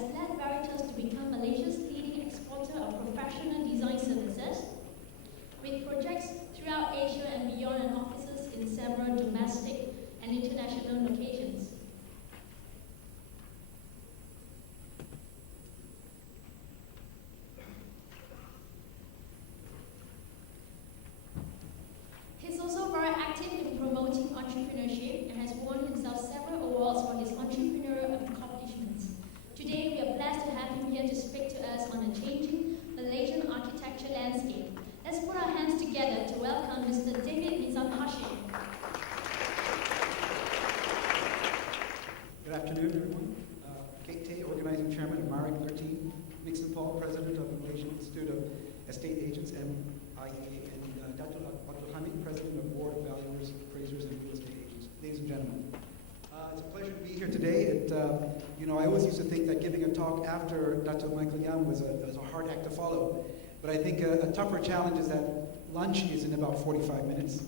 has led MAREC13 to become Malaysia's leading exporter of professional design services, with projects throughout Asia and beyond and offices in several domestic and international locations. He's also very active in promoting entrepreneurship and has won himself several awards for his entrepreneurial accomplishments. Today, we are blessed to have him here to speak to us on the changing Malaysian architecture landscape. Let's put our hands together to welcome Mr. David Nizam Hashim. Good afternoon, everyone. Kate Tay, Organizing Chairman of MAREC13, Nixon Paul, President of the Malaysian Institute of Estate Agents, MIA, and Dr. Hashim, President of Board of Valuers, Appraisers, and Real Estate Agents. Ladies and gentlemen, it's a pleasure to be here today. I always used to think that giving a talk after Dr. Michael Yam was a hard act to follow, but I think a tougher challenge is that lunch is in about 45 minutes.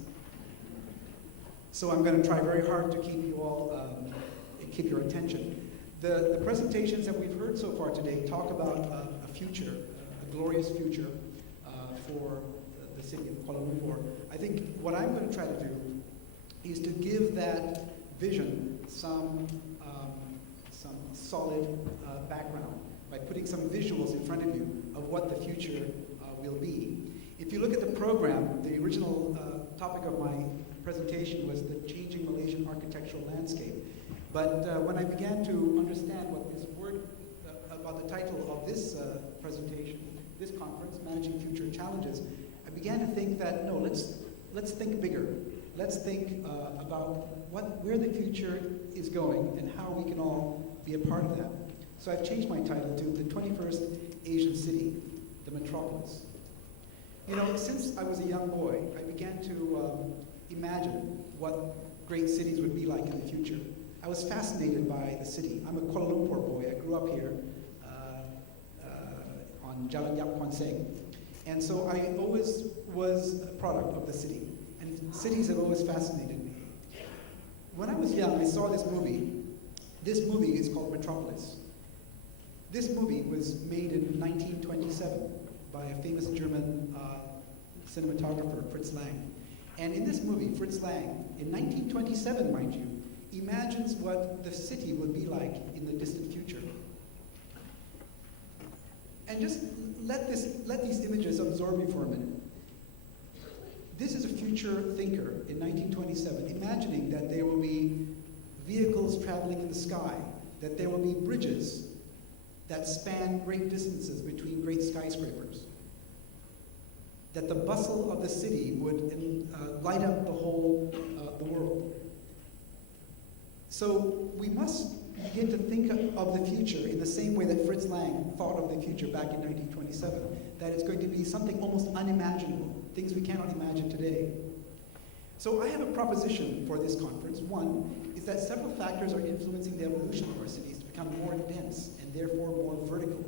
So I'm going to try very hard to keep you all, keep your attention. The presentations that we've heard so far today talk about a future, a glorious future for the city of Kuala Lumpur. I think what I'm going to try to do is to give that vision some solid background by putting some visuals in front of you of what the future will be. If you look at the program, the original topic of my presentation was the changing Malaysian architectural landscape. But when I began to understand what this word, about the title of this presentation, this conference, Managing Future Challenges, I began to think that, no, let's think bigger. Let's think about where the future is going and how we can all be a part of that. So I've changed my title to the 21st Asian City, the Metropolis. Since I was a young boy, I began to imagine what great cities would be like in the future. I was fascinated by the city. I'm a Kuala Lumpur boy. I grew up here on Jalan Yap Kwan Seng. And so I always was a product of the city. And cities have always fascinated me. When I was young, I saw this movie. This movie is called Metropolis. This movie was made in 1927 by a famous German cinematographer, Fritz Lang. And in this movie, Fritz Lang, in 1927, mind you, imagines what the city would be like in the distant future. And just let these images absorb you for a minute. This is a future thinker in 1927, imagining that there will be vehicles traveling in the sky, that there will be bridges that span great distances between great skyscrapers, that the bustle of the city would light up the whole the world. So we must begin to think of the future in the same way that Fritz Lang thought of the future back in 1927, that it's going to be something almost unimaginable, things we cannot imagine today. So I have a proposition for this conference. One is that several factors are influencing the evolution of our cities to become more dense and therefore more vertical.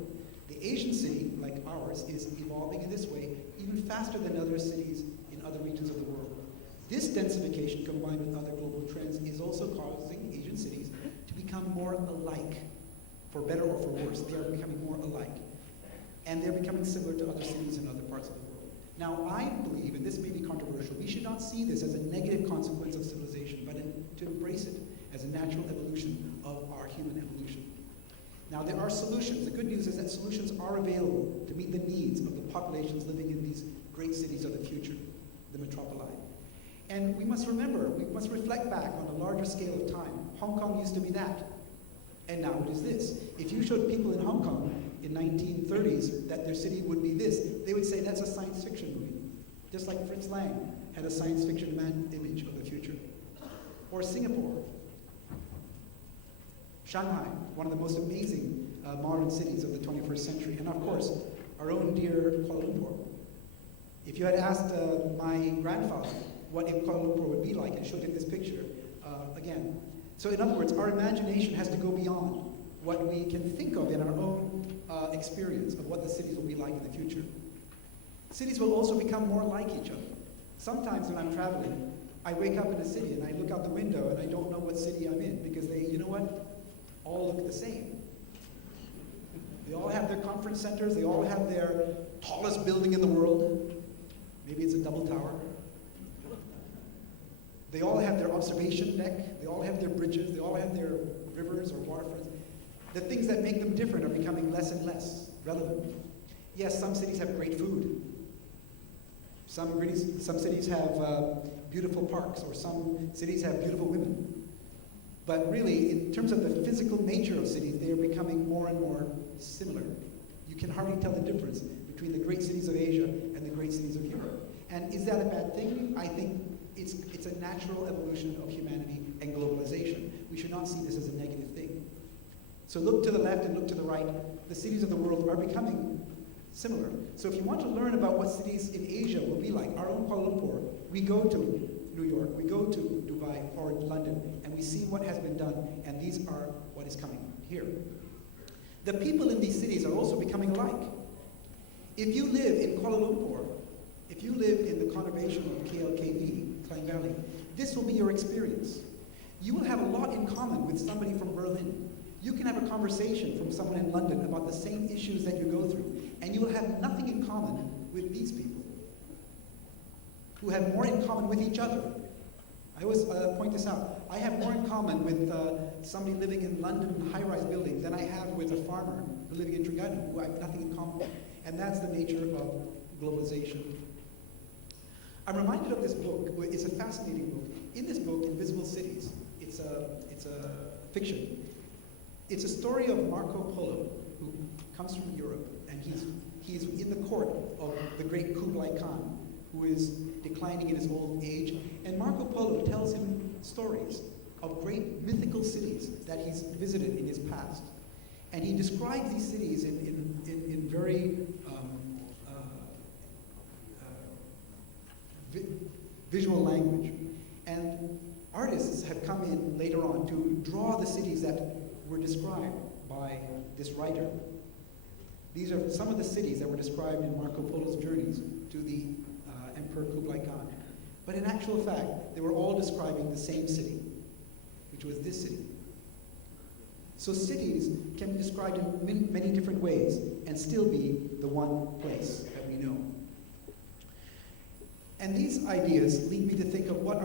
The Asian city, like ours, is evolving in this way even faster than other cities in other regions of the world. This densification, combined with other global trends, is also causing Asian cities to become more alike, for better or for worse. They are becoming more alike. And they're becoming similar to other cities in other parts of the world. Now, I believe, and this may be controversial, we should not see this as a negative consequence of civilization, but to embrace it as a natural evolution of our human evolution. Now, there are solutions. The good news is that solutions are available to meet the needs of the populations living in these great cities of the future, the metropoli. And we must remember, we must reflect back on a larger scale of time. Hong Kong used to be that, and now it is this. If you showed people in Hong Kong in 1930s that their city would be this, they would say that's a science fiction movie. Just like Fritz Lang had a science fiction image of the future. Or Singapore. Shanghai, one of the most amazing modern cities of the 21st century. And of course, our own dear Kuala Lumpur. If you had asked my grandfather what Kuala Lumpur would be like and showed him this picture, again. So in other words, our imagination has to go beyond what we can think of in our own experience of what the cities will be like in the future. Cities will also become more like each other. Sometimes when I'm traveling, I wake up in a city and I look out the window and I don't know what city I'm in because they, you know what, all look the same. their conference centers. They all have their tallest building in the world. Maybe it's a double tower. They all have their observation deck. They all have their bridges. They all have their rivers or waterfronts. The things that make them different are becoming less and less relevant. Yes, some cities have great food. Some cities have beautiful parks, or some cities have beautiful women. But really, in terms of the physical nature of cities, they are becoming more and more similar. You can hardly tell the difference between the great cities of Asia and the great cities of Europe. And is that a bad thing? I think it's a natural evolution of humanity and globalization. We should not see this as a negative thing. So look to the left and look to the right. The cities of the world are becoming similar. So if you want to learn about what cities in Asia will be like, our own Kuala Lumpur, we go to New York, we go to Dubai or London, and we see what has been done, and these are what is coming here. The people in these cities are also becoming alike. If you live in Kuala Lumpur, if you live in the conurbation of KLKV, Klang Valley, this will be your experience. You will have a lot in common with somebody from Berlin. You can have a conversation from someone in London about the same issues that you go through, and you will have nothing in common with these people, who have more in common with each other. I always point this out. I have more in common with somebody living in London high-rise buildings than I have with a farmer living in Tregatten, who I have nothing in common with. And that's the nature of globalization. I'm reminded of this book. It's a fascinating book. In this book, Invisible Cities, it's a fiction. It's a story of Marco Polo, who comes from Europe, and he's in the court of the great Kublai Khan, who is declining in his old age. And Marco Polo tells him stories of great mythical cities that he's visited in his past. And he describes these cities in very visual language. And artists have come in later on to draw the cities that were described by this writer. These are some of the cities that were described in Marco Polo's journeys to the Emperor Kublai Khan. But in actual fact, they were all describing the same city, which was this city. So cities can be described in many different ways and still be the one place that we know. And these ideas lead me to think of what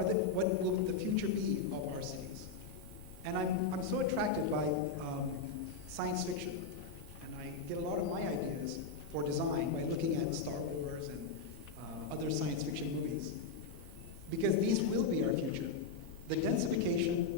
will the future be of our cities. And I'm so attracted by science fiction, and I get a lot of my ideas for design by looking at Star Wars and other science fiction movies, because these will be our future. The densification